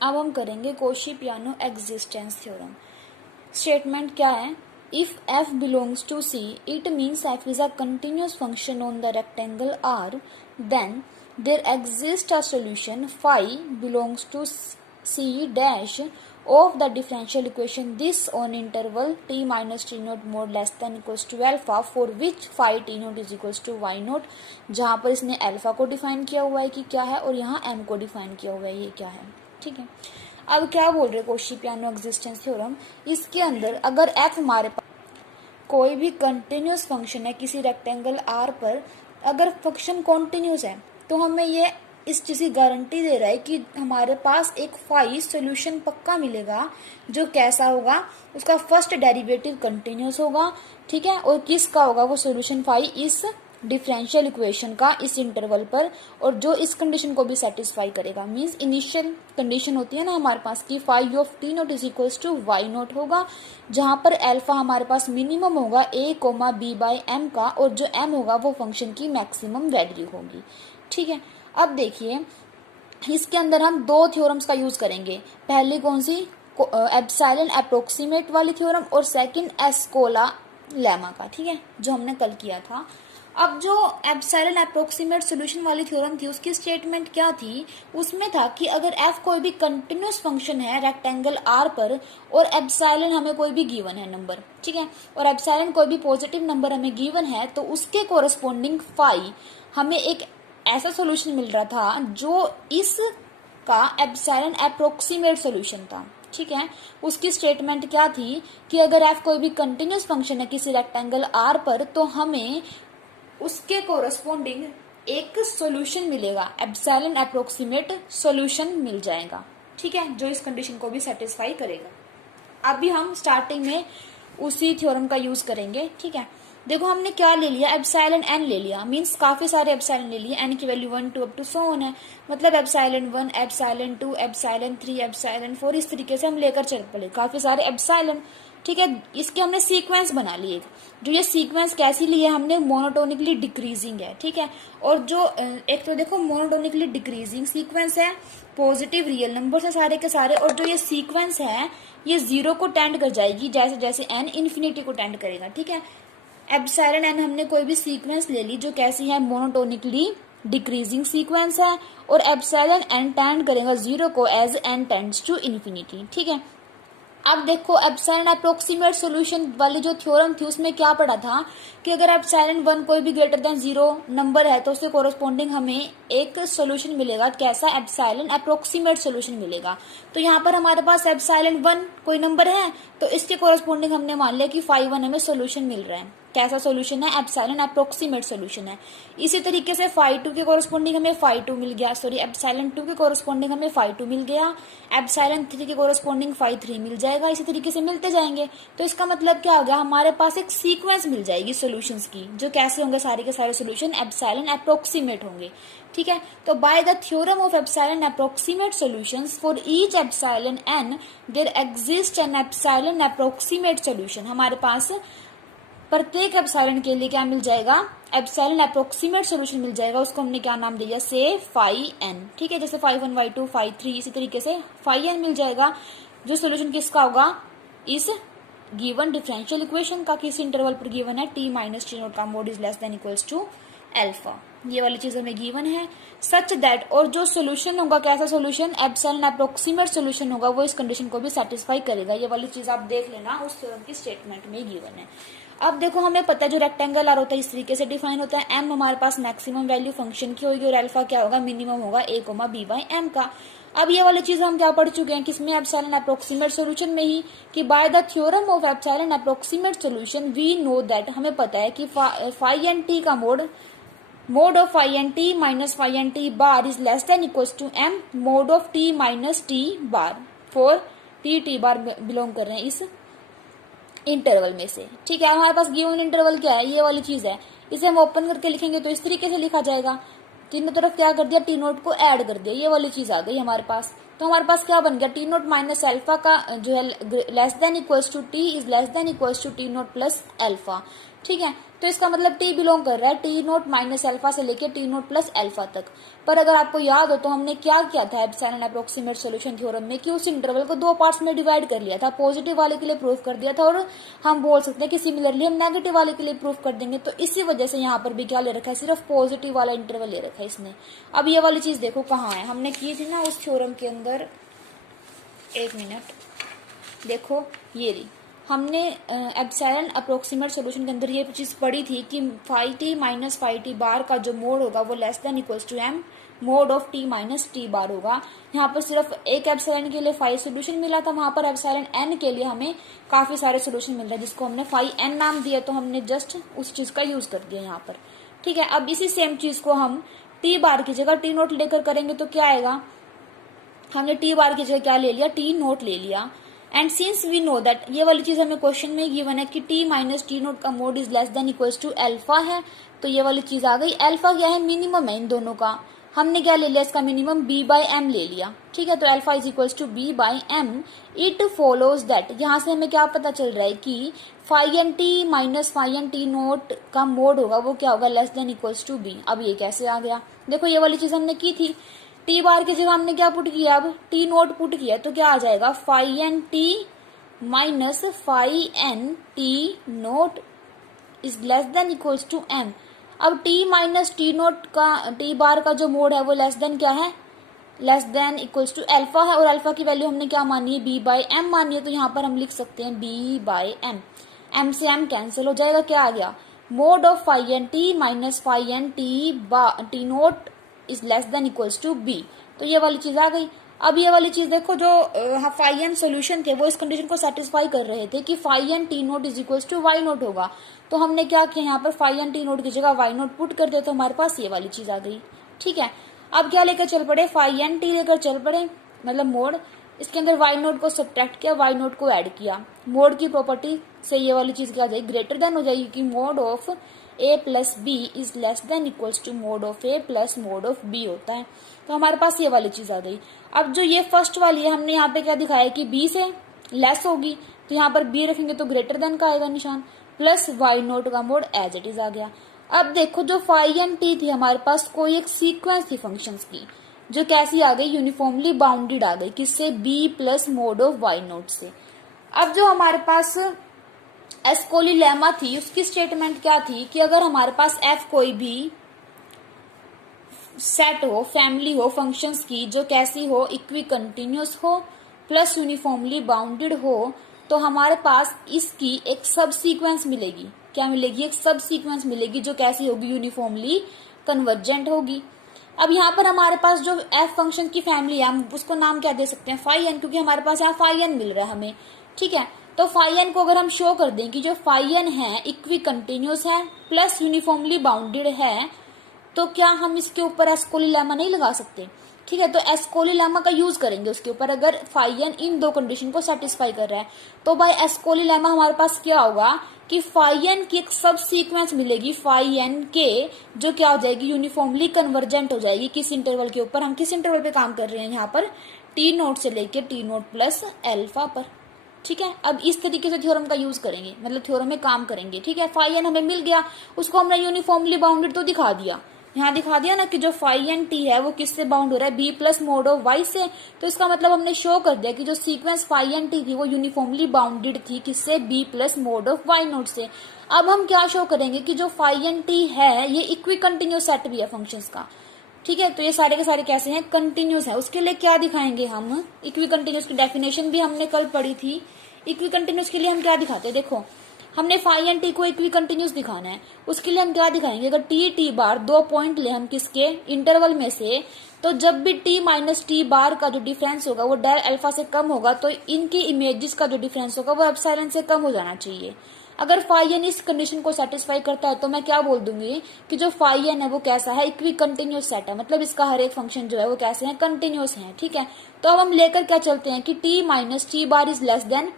अब हम करेंगे कोशी-पियानो एक्जिस्टेंस थ्योरम। स्टेटमेंट क्या है? If f belongs to C, it means f is a continuous function on the rectangle R, then there exists a solution phi belongs to C dash of the differential equation this on interval t minus t naught mod less than equals to alpha for which phi t naught is equals to y naught। जहाँ पर इसने alpha को define किया हुआ है कि क्या है और यहाँ m को डिफाइन किया हुआ है ये क्या है। ठीक है, अब क्या बोल रहे कोशी-पियानो एक्जिस्टेंस थ्योरम, इसके अंदर अगर f हमारे पास कोई भी कंटिन्यूस फंक्शन है किसी रेक्टेंगल r पर, अगर फंक्शन कॉन्टिन्यूस है तो हमें ये इस चीज़ की गारंटी दे रहा है कि हमारे पास एक फाई सोल्यूशन पक्का मिलेगा जो कैसा होगा, उसका फर्स्ट डेरिवेटिव कंटिन्यूस होगा। ठीक है, और किसका होगा वो सोल्यूशन फाई, इस डिफरेंशियल इक्वेशन का इस इंटरवल पर, और जो इस कंडीशन को भी सेटिस्फाई करेगा। मींस इनिशियल कंडीशन होती है ना हमारे पास कि phi of t naught is equals to y naught होगा, जहां पर अल्फा हमारे पास मिनिमम होगा a, b बाई एम का, और जो m होगा वो फंक्शन की मैक्सिमम वैल्यू होगी। ठीक है, अब देखिए इसके अंदर हम दो थ्योरम्स का यूज करेंगे। पहली कौन सी? एप्सिलॉन अप्रोक्सीमेट वाली थ्योरम, और सेकंड एस्कोला लेमा का। ठीक है, जो हमने कल किया था। अब जो एप्सिलॉन अप्रोक्सीमेट सॉल्यूशन वाली थ्योरम थी उसकी स्टेटमेंट क्या थी? उसमें था कि अगर f कोई भी कंटिन्यूस फंक्शन है रेक्टेंगल r पर, और एप्सिलॉन हमें कोई भी गिवन है नंबर, ठीक है, और एप्सिलॉन कोई भी पॉजिटिव नंबर हमें गिवन है, तो उसके कोरस्पोंडिंग फाई हमें एक ऐसा सॉल्यूशन मिल रहा था जो इस का एप्सिलॉन अप्रोक्सीमेट सॉल्यूशन था। ठीक है, उसकी स्टेटमेंट क्या थी कि अगर f कोई भी कंटिन्यूस फंक्शन है किसी रेक्टेंगल r पर, तो हमें उसके कोरस्पोंडिंग एक सॉल्यूशन मिलेगा, एप्सिलॉन अप्रोक्सीमेट सॉल्यूशन मिल जाएगा। ठीक है, जो इस कंडीशन को भी सेटिस्फाई करेगा। अभी हम स्टार्टिंग में उसी थ्योरम का यूज करेंगे। ठीक है, देखो हमने क्या ले लिया, एप्सिलॉन n ले लिया, मींस काफी सारे एप्सिलॉन ले लिए, n की value 1 2 up to so on है, मतलब एप्सिलॉन 1, एप्सिलॉन 2, एप्सिलॉन 3, एप्सिलॉन 4, इस तरीके से हम लेकर चल पड़े काफी सारे एप्सिलॉन। ठीक है, इसके हमने सीक्वेंस बना लिए, जो ये सीक्वेंस कैसी ली है हमने, मोनोटोनिकली डिक्रीजिंग है। ठीक है, और जो एक तो देखो मोनोटोनिकली डिक्रीजिंग सीक्वेंस है, पॉजिटिव रियल नंबर है सारे के सारे, और जो ये सीक्वेंस है ये जीरो को टेंड कर जाएगी जैसे जैसे n इन्फिनिटी को टेंड करेगा। ठीक है, एप्सिलॉन n हमने कोई भी सीक्वेंस ले ली जो कैसी है, मोनोटोनिकली डिक्रीजिंग सीक्वेंस है, और एप्सिलॉन n टेंड करेगा जीरो को as n tends to infinity. ठीक है, अब देखो एप्सिलॉन अप्रोक्सीमेट सॉल्यूशन वाली जो थ्योरम थी उसमें क्या पढ़ा था कि अगर एप्सिलॉन 1 कोई भी ग्रेटर देन जीरो नंबर है तो उसके कोरस्पोंडिंग हमें एक सॉल्यूशन मिलेगा, कैसा, एप्सिलॉन अप्रोक्सीमेट सॉल्यूशन मिलेगा। तो यहाँ पर हमारे पास एप्सिलॉन 1 कोई नंबर है तो इसके कोरस्पोंडिंग हमने मान लिया कि फाई 1 हमें सॉल्यूशन मिल रहा है, कैसा सॉल्यूशन है, एप्सिलॉन अप्रोक्सीमेट सॉल्यूशन है। इसी तरीके से फाई 2 के कोरस्पोंडिंग हमें फाई 2 मिल गया, सॉरी एप्सिलॉन 2 के कोरस्पोंडिंग हमें फाई 2 मिल गया, एप्सिलॉन 3 के कोरस्पोंडिंग फाई 3 मिल जाएगा, इसी तरीके से मिलते जाएंगे। तो इसका मतलब क्या हो गया, हमारे पास एक सीक्वेंस मिल जाएगी सॉल्यूशंस की, जो कैसे होंगे, सारे के सारे सॉल्यूशन एप्सिलॉन अप्रोक्सीमेट होंगे। ठीक है, तो by the theorem of epsilon approximate solutions for each epsilon n there exist an epsilon approximate solution, हमारे पास प्रत्येक एप्सिलॉन के लिए क्या मिल जाएगा, एप्सिलॉन अप्रोक्सीमेट सॉल्यूशन मिल जाएगा। उसको हमने क्या नाम दिया, से फाई n। ठीक है, जैसे फाई 1 फाई 2 फाई 3, इसी तरीके से फाई n मिल जाएगा, जो सॉल्यूशन किसका होगा, इस गिवन डिफरेंशियल इक्वेशन का, किस इंटरवल पर गिवन है, t माइनस टी नोट का mod is less than equals to alpha. ये वाली चीज हमें गिवन है सच दैट, और जो सॉल्यूशन होगा कैसा सॉल्यूशन, एप्सिलॉन अप्रोक्सीमेट सॉल्यूशन होगा, वो इस कंडीशन को भी सेटिस्फाई करेगा। ये वाली चीज आप देख लेना, उस थ्योरम की स्टेटमेंट में गिवन है। अब देखो हमें पता है जो रेक्टेंगल आर होता है इस तरीके से डिफाइन होता है, m हमारे पास मैक्सिमम वैल्यू फंक्शन की होगी और अल्फा क्या होगा, मिनिमम होगा a, b बाई m का। अब ये वाली चीज हम क्या पढ़ चुके हैं, किसमें, एप्सिलॉन अप्रोक्सीमेट सॉल्यूशन में ही, कि by the theorem of epsilon approximate solution we know that, हमें पता है कि फाई एन टी का mod of phi n t minus phi n t bar is less than equals to m mod of t minus t bar, for t bar belong कर रहे हैं इस interval में से। ठीक है, हमारे पास गिवन इंटरवल क्या है, ये वाली चीज है, इसे हम ओपन करके लिखेंगे तो इस तरीके से लिखा जाएगा, तीनों तरफ क्या कर दिया, टी नोट को ऐड कर दिया, ये वाली चीज आ गई हमारे पास। तो हमारे पास क्या बन गया, टी नोट माइनस अल्फा का जो है less than equals to t is less than equals to t naught plus alpha. ठीक है। तो इसका मतलब टी बिलोंग कर रहा है टी नोट माइनस अल्फा से लेके टी नोट प्लस अल्फा तक। पर अगर आपको याद हो तो हमने क्या किया था एप्सिलॉन अप्रोक्सीमेट सॉल्यूशन थ्योरम में कि उस इंटरवल को दो पार्ट्स में डिवाइड कर लिया था, पॉजिटिव वाले के लिए प्रूफ कर दिया था और हम बोल सकते हैं कि सिमिलरली हम नेगेटिव वाले के लिए प्रूफ कर देंगे। तो इसी वजह से यहाँ पर भी क्या ले रखा है, सिर्फ पॉजिटिव वाला इंटरवल ले रखा है इसने। अब ये वाली चीज देखो कहाँ है, हमने की थी ना उस थ्योरम के अंदर, एक मिनट देखो ये रही, हमने एप्सिलॉन अप्रोक्सीमेट सॉल्यूशन के अंदर ये चीज पढ़ी थी कि phi t minus phi t bar का जो मोड होगा वो less than equals to m mod of t minus t bar होगा। यहाँ पर सिर्फ एक एप्सिलॉन के लिए फाई सोल्यूशन मिला था, वहां पर एप्सिलॉन एन के लिए हमें काफी सारे सोल्यूशन मिल रहे हैं जिसको हमने फाई एन नाम दिया, तो हमने जस्ट उस चीज का यूज कर दिया यहाँ पर। ठीक है, अब इसी सेम चीज को हम टी बार की जगह टी नोट लेकर करेंगे तो क्या आएगा, हमने टी बार की जगह क्या ले लिया, टी नोट ले लिया। And since we know that, ये वाली चीज हमें क्वेश्चन में गिवन है कि टी माइनस टी नोट का mod is less than equals to alpha है, तो ये वाली चीज आ गई। अल्फा क्या है, मिनिमम है इन दोनों का, हमने क्या ले लिया इसका मिनिमम बी बाई एम ले लिया। ठीक है, तो alpha is equals to b by m. It follows that, यहाँ से हमें क्या पता चल रहा है कि phi n t minus phi n t naught का मोड होगा वो क्या होगा, less than equals to b. अब ये कैसे आ गया, देखो ये वाली चीज हमने की थी, टी बार की जगह हमने क्या पुट किया, अब टी नोट पुट किया, तो क्या आ जाएगा phi n t minus phi n t naught is less than equals to m. अब टी माइनस टी नोट का टी बार का जो मोड है वो लेस देन क्या है, less than equals to alpha है, और अल्फा की वैल्यू हमने क्या मानी है, बी बाई एम मानी है, तो यहाँ पर हम लिख सकते हैं बी बाई एम। एम से एम कैंसिल हो जाएगा, क्या आ गया, mod of phi n t minus phi n t naught is less than equals to b. तो ये वाली चीज आ गई। अब ये वाली चीज देखो, जो फाई एन सोल्यूशन थे वो इस कंडीशन को सेटिस्फाई कर रहे थे कि phi n t naught is equals to y naught होगा, तो हमने क्या किया यहाँ पर फाई एन टी नोट की जगह वाई नोट पुट कर दिया, तो हमारे पास ये वाली चीज आ गई। ठीक है, अब क्या लेकर चल पड़े, फाई एन टी लेकर चल पड़े, मतलब मोड, इसके अंदर वाई नोट को सब्ट्रैक्ट किया, वाई नोट को ऐड किया, मोड की प्रॉपर्टी से ये वाली चीज क्या आ जाएगी, ग्रेटर देन हो जाएगी कि mod of a plus b is less than equals to mod of a plus mod of b होता है, तो हमारे पास ये वाली चीज आ गई। अब जो ये फर्स्ट वाली है हमने यहाँ पे क्या दिखाया कि बी से लेस होगी, तो यहाँ पर बी रखेंगे तो ग्रेटर देन का आएगा निशान, प्लस वाई नोट का मोड एज इट इज आ गया। अब देखो जो फाई एन टी थी हमारे पास कोई एक सीक्वेंस थी फंक्शंस की, जो कैसी आ गई, यूनिफॉर्मली बाउंडेड आ गई, किससे, b plus mod of y naught से। अब जो हमारे पास एस्कोली लेमा थी उसकी स्टेटमेंट क्या थी कि अगर हमारे पास एफ कोई भी सेट हो, फैमिली हो फंक्शंस की जो कैसी हो, इक्वी कंटिन्यूस हो प्लस यूनिफॉर्मली बाउंडेड हो, तो हमारे पास इसकी एक सब सीक्वेंस मिलेगी। क्या मिलेगी, एक सब सीक्वेंस मिलेगी जो कैसी होगी, यूनिफॉर्मली कन्वर्जेंट होगी। अब यहाँ पर हमारे पास जो एफ फंक्शन की फैमिली है हम उसको नाम क्या दे सकते हैं, फाई एन, क्योंकि हमारे पास यहाँ फाई एन मिल रहा है हमें। ठीक है, तो फाई एन को अगर हम शो कर दें कि जो फाई एन है इक्वी कंटिन्यूस है प्लस यूनिफॉर्मली बाउंडेड है, तो क्या हम इसके ऊपर एस्कोली लेमा नहीं लगा सकते। ठीक है, तो एस्कोली लेमा का यूज करेंगे उसके ऊपर, अगर फाई एन इन दो कंडीशन को सेटिस्फाई कर रहा है, तो बाय एस्कोली लेमा हमारे पास क्या होगा कि फाई एन की एक सब सीक्वेंस मिलेगी फाई एन के, जो क्या हो जाएगी, यूनिफॉर्मली कन्वर्जेंट हो जाएगी। किस इंटरवल के ऊपर, हम किस इंटरवल पे काम कर रहे हैं यहाँ पर, टी नोट से लेके टी नोट प्लस अल्फा पर। ठीक है, अब इस तरीके से थ्योरम का यूज करेंगे, मतलब थ्योरम में काम करेंगे। ठीक है, फाई एन हमें मिल गया, उसको हमने यूनिफॉर्मली बाउंडेड तो दिखा दिया, यहाँ दिखा दिया ना कि जो फाई एन टी है वो किससे बाउंड हो रहा है, b plus mod of y से, तो इसका मतलब हमने शो कर दिया कि जो सीक्वेंस फाई एन टी थी वो यूनिफॉर्मली बाउंडेड थी, किससे, b plus mod of y naught से। अब हम क्या शो करेंगे कि जो फाई एन टी है ये इक्वी कंटिन्यूस सेट भी है फंक्शंस का। ठीक है, तो ये सारे के सारे कैसे हैं, कंटिन्यूस है। उसके लिए क्या दिखाएंगे हम, इक्वी कंटिन्यूस की डेफिनेशन भी हमने कल पढ़ी थी। इक्वी कंटिन्यूस के लिए हम क्या दिखाते हैं, देखो हमने फाई एन टी को इक्वी कंटिन्यूस दिखाना है, उसके लिए हम क्या दिखाएंगे, अगर टी टी बार दो पॉइंट ले हम किसके, इंटरवल में से, तो जब भी टी माइनस टी बार का जो डिफरेंस होगा वो डेल अल्फा से कम होगा, तो इनकी इमेजेस का जो डिफरेंस होगा वो एप्सिलॉन से कम हो जाना चाहिए। अगर फाई एन इस कंडीशन को सेटिस्फाई करता है तो मैं क्या बोल दूंगी कि जो फाई एन है वो कैसा है, इक्वी कंटिन्यूस सेट है, मतलब इसका हर एक फंक्शन जो है वो कैसे है, कंटिन्यूस है। ठीक है, तो अब हम लेकर क्या चलते हैं कि t minus t bar is less then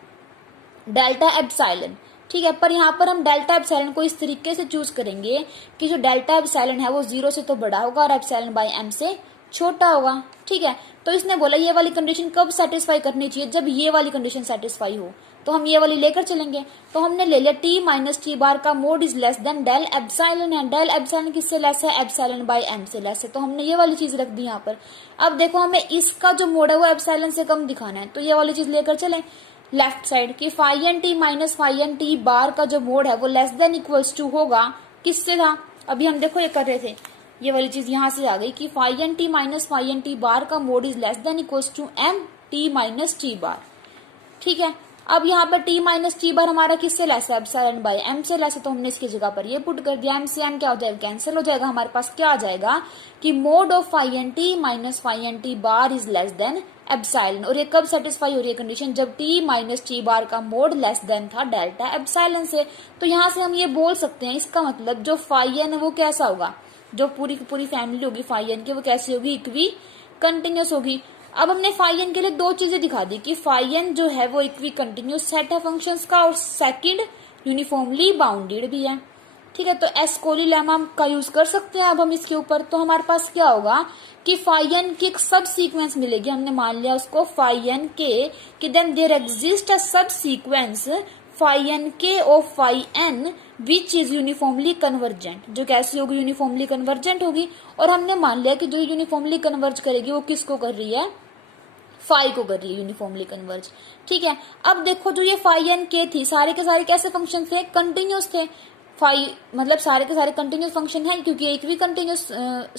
delta epsilon. ठीक है, पर यहाँ पर हम डेल्टा एप्सिलॉन को इस तरीके से चूज करेंगे कि जो डेल्टा एप्सिलॉन है वो 0 से तो बड़ा होगा और एप्सिलॉन बाय एम से छोटा होगा। ठीक है, तो इसने बोला ये वाली कंडीशन कब सेटिस्फाई करनी चाहिए, जब ये वाली कंडीशन सेटिस्फाई हो, तो हम ये वाली लेकर चलेंगे। तो हमने ले लिया टी माइनस टी बार का mod is less than del epsilon है। डेल एप्सिलॉन किससे लेस है? एप्सिलॉन बाय एम से लेस है। तो हमने ये वाली चीज रख दी यहाँ पर। अब देखो हमें इसका जो मोड है वो एप्सिलॉन से कम दिखाना है, तो ये वाली चीज लेकर चले लेफ्ट साइड की phi n t minus phi n t bar का जो मोड है वो लेस देन इक्वल्स टू होगा किससे था? अभी हम देखो ये कर रहे थे, ये वाली चीज यहां से आ गई कि phi n t minus phi n t bar का mod is less than equals to m t minus t bar. ठीक है, अब यहाँ पर टी माइनस टी बार हमारा किससे लेस है? एप्सिलॉन बाय एम से लेस है। तो हमने इसकी जगह पर ये पुट कर दिया, एम से एम क्या हो जाएगा? कैंसिल हो जाएगा। हमारे पास क्या आ जाएगा कि mod of phi n t minus phi n t bar is less than epsilon. और ये कब सेटिस्फाई हो रही है कंडीशन? जब टी माइनस टी बार का मोड लेस देन था डेल्टा एप्सिलॉन से। तो यहाँ से हम ये बोल सकते हैं, इसका मतलब जो फाई एन है वो कैसा होगा? जो पूरी की पूरी फैमिली होगी फाई एन की वो कैसी होगी? इक्वी कंटिन्यूस होगी। अब हमने फाई एन के लिए दो चीजें दिखा दी कि फाई एन जो है वो इक्वी कंटिन्यूस सेट है फंक्शंस का, और सेकंड यूनिफॉर्मली बाउंडेड भी है। ठीक है, तो एस्कोली लेमा का यूज कर सकते हैं अब हम इसके ऊपर। तो हमारे पास क्या होगा कि फाई एन की एक सब सीक्वेंस मिलेगी, हमने मान लिया उसको फाई एन के, कि then there exist a subsequence phi n k of phi n which is uniformly convergent. जो कैसी होगी? यूनिफॉर्मली कन्वर्जेंट होगी। और हमने मान लिया कि जो यूनिफॉर्मली कन्वर्ज करेगी वो किसको कर रही है? फाई को कर रही है यूनिफॉर्मली कन्वर्ज। ठीक है, अब देखो जो ये फाई एन के थी सारे के सारे कैसे फंक्शन थे? कंटिन्यूस थे। फाई मतलब सारे के सारे कंटिन्यूस फंक्शन है, क्योंकि एक भी कंटिन्यूस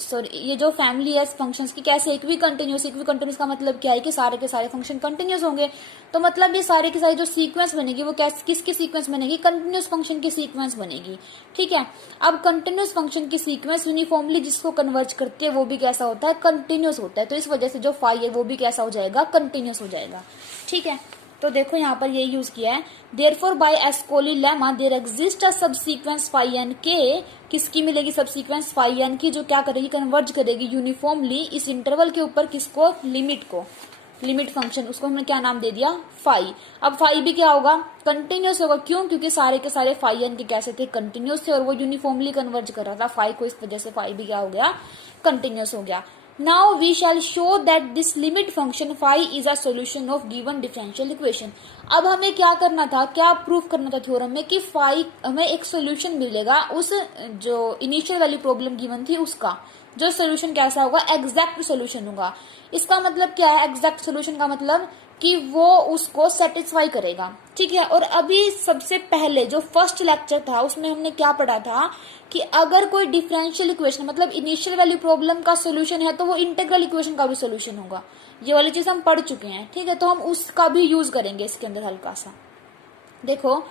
सॉरी ये जो फैमिली है फंक्शंस की कैसे एक भी कंटिन्यूस का मतलब क्या है कि सारे के सारे फंक्शन कंटिन्यूस होंगे। तो मतलब ये सारे के सारे जो सीक्वेंस बनेगी वो कैसे किसकी सीक्वेंस बनेगी? कंटिन्यूस फंक्शन की सीक्वेंस बनेगी। ठीक है, अब कंटिन्यूस फंक्शन की सीक्वेंस यूनिफॉर्मली जिसको कन्वर्ज करती है वो भी कैसा होता है? कंटिन्यूस होता है। तो इस वजह से जो फाई है वो भी कैसा हो जाएगा? कंटिन्यूस हो जाएगा। ठीक है, तो देखो यहाँ पर ये यूज किया है, therefore by Ascoli lemma there exist a subsequence phi n k. किसकी मिलेगी सबसीक्वेंस? फाई एन की, जो क्या करेगी? कन्वर्ज करेगी यूनिफॉर्मली इस इंटरवल के ऊपर किसको? लिमिट को। लिमिट फंक्शन, उसको हमने क्या नाम दे दिया? फाई। अब फाई भी क्या होगा? कंटिन्यूस होगा। क्यों? क्योंकि सारे के सारे फाई एन के कैसे थे? कंटिन्यूस थे, और वो यूनिफॉर्मली कन्वर्ज कर रहा था फाई को, इस वजह से फाई भी क्या हो गया? कंटिन्यूस हो गया। Now we shall show that this limit function phi is a solution of given differential equation. अब हमें क्या करना था? क्या प्रूफ करना था थ्योरम में कि फाई हमें एक सोल्यूशन मिलेगा उस जो इनिशियल वाली प्रॉब्लम गिवन थी उसका। जो सोल्यूशन कैसा होगा? एग्जैक्ट सोल्यूशन होगा। इसका मतलब क्या है? एग्जैक्ट सोल्यूशन का मतलब कि वो उसको सेटिस्फाई करेगा। ठीक है, और अभी सबसे पहले जो फर्स्ट लेक्चर था उसमें हमने क्या पढ़ा था कि अगर कोई डिफरेंशियल इक्वेशन मतलब इनिशियल वैल्यू प्रॉब्लम का सोल्यूशन है तो वो इंटीग्रल इक्वेशन का भी सोल्यूशन होगा। ये वाली चीज हम पढ़ चुके हैं। ठीक है, तो हम उसका भी यूज करेंगे इसके अंदर हल्का सा। देखो,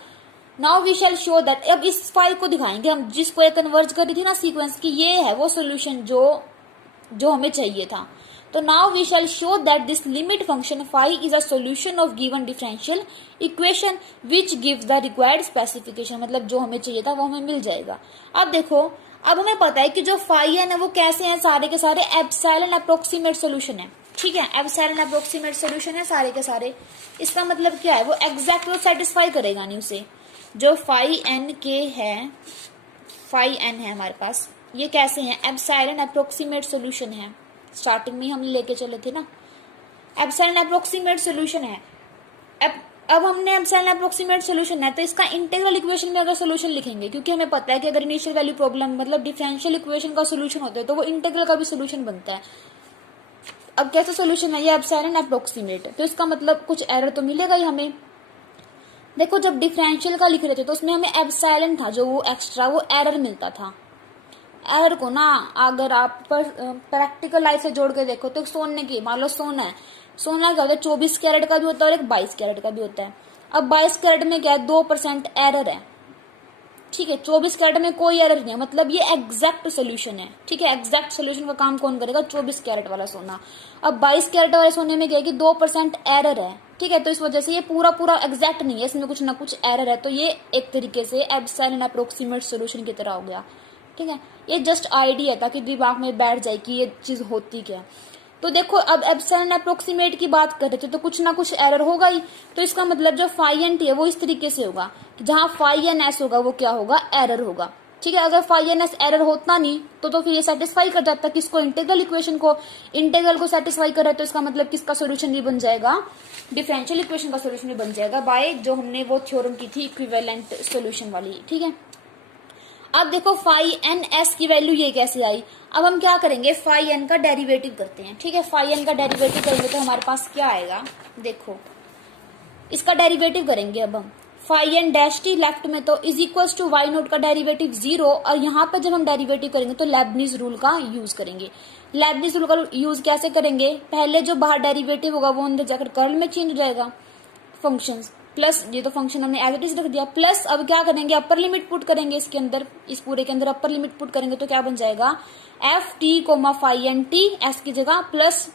now we shall show that, अब इस फाई को दिखाएंगे हम जिसको ये कन्वर्ज कर रही थी ना सीक्वेंस की, ये है वो सोल्यूशन जो हमें चाहिए था। तो now we shall show that this limit function phi is a solution of given differential equation which gives the required specification. मतलब जो हमें चाहिए था वो हमें मिल जाएगा। अब देखो, अब हमें पता है कि जो फाई है ना वो कैसे हैं? सारे के सारे एप्सिलॉन अप्रोक्सीमेट सोल्यूशन है। ठीक है, एप्सिलॉन अप्रोक्सीमेट सोल्यूशन है सारे के सारे। इसका मतलब क्या है? वो एग्जैक्ट वो सेटिस्फाई करेगा नहीं उसे। जो फाई एन के है, फाई एन है हमारे पास, ये कैसे हैं? एप्सिलॉन अप्रोक्सीमेट सोल्यूशन है। स्टार्टिंग में हम लेके चले थे ना, एप्सिलॉन अप्रोक्सीमेट सोल्यूशन है। अब हमने एप्सिलॉन अप्रोक्सीमेट सोल्यूशन है तो इसका इंटीग्रल इक्वेशन में अगर सोल्यूशन लिखेंगे, क्योंकि हमें पता है कि अगर इनिशियल वैल्यू प्रॉब्लम मतलब डिफरेंशियल इक्वेशन का सोल्यूशन होता है तो वो इंटीग्रल का भी सोल्यूशन बनता है। अब कैसा सोल्यूशन है ये? Epsilon approximate. तो इसका मतलब कुछ एरर तो मिलेगा ही हमें। देखो, जब डिफरेंशियल का लिख रहे थे तो उसमें हमें एप्सिलॉन था जो वो एक्स्ट्रा वो एरर मिलता था। एरर को ना अगर आप प्रैक्टिकल लाइफ से जोड़ के देखो तो सोने की, मान लो सोना है, सोना क्या होता है? 24 कैरेट का भी होता है और एक 22 कैरेट का भी होता है। अब 22 कैरेट में क्या है? 2% एरर है। ठीक है, 24 कैरेट में कोई एरर नहीं है, मतलब ये एग्जैक्ट सोल्यूशन है। ठीक है, एग्जैक्ट सोल्यूशन का काम कौन करेगा? 24 कैरेट वाला सोना। अब 22 कैरेट वाले सोने में क्या है कि 2% एरर है। ठीक है, तो इस वजह से ये पूरा एग्जैक्ट नहीं है, इसमें कुछ ना कुछ एरर है। तो ये एक तरीके से एप्सिलॉन अप्रोक्सीमेट सोल्यूशन की तरह हो गया। ठीक है, ये जस्ट आइडिया था कि दिमाग में बैठ जाए कि ये चीज होती क्या। तो देखो, अब एप्सिलॉन अप्रोक्सीमेट की बात कर रहे थे तो कुछ ना कुछ एरर होगा ही। तो इसका मतलब जो फाई एन टी है वो इस तरीके से होगा कि जहां फाई एन एस होगा वो क्या होगा? एरर होगा। ठीक है, अगर फाई एन एस एरर होता नहीं तो फिर ये सेटिस्फाई कर जाता किसको, इंटीग्रल इक्वेशन को। इंटीग्रल को सेटिस्फाई कर रहा है तो इसका मतलब किसका सोल्यूशन भी बन जाएगा, डिफरेंशियल इक्वेशन का सोल्यूशन भी बन जाएगा बाय जो हमने वो थ्योरम की थी इक्विवेलेंट सोल्यूशन वाली। ठीक है, अब देखो फाई एन एस की वैल्यू ये कैसे आई। अब हम क्या करेंगे, फाई एन का डेरिवेटिव करते हैं। ठीक है, फाई एन का डेरिवेटिव करेंगे तो हमारे पास क्या आएगा, देखो इसका डेरिवेटिव करेंगे अब हम। Phi n dash t left में तो is equals to y naught का डेरिवेटिव 0, और यहाँ पर जब हम डेरिवेटिव करेंगे तो लेबनीज रूल का यूज करेंगे। लेबनीज रूल का यूज कैसे करेंगे, पहले जो बाहर डेरिवेटिव होगा वो अंदर जाकर कर्ल में चेंज हो जाएगा फंक्शंस, प्लस ये तो फंक्शन हमने एज इट इज रख दिया, प्लस अब क्या करेंगे, अपर लिमिट पुट करेंगे इसके अंदर, इस पूरे के अंदर अपर लिमिट पुट करेंगे तो क्या बन जाएगा, f t comma phi n t s की जगह प्लस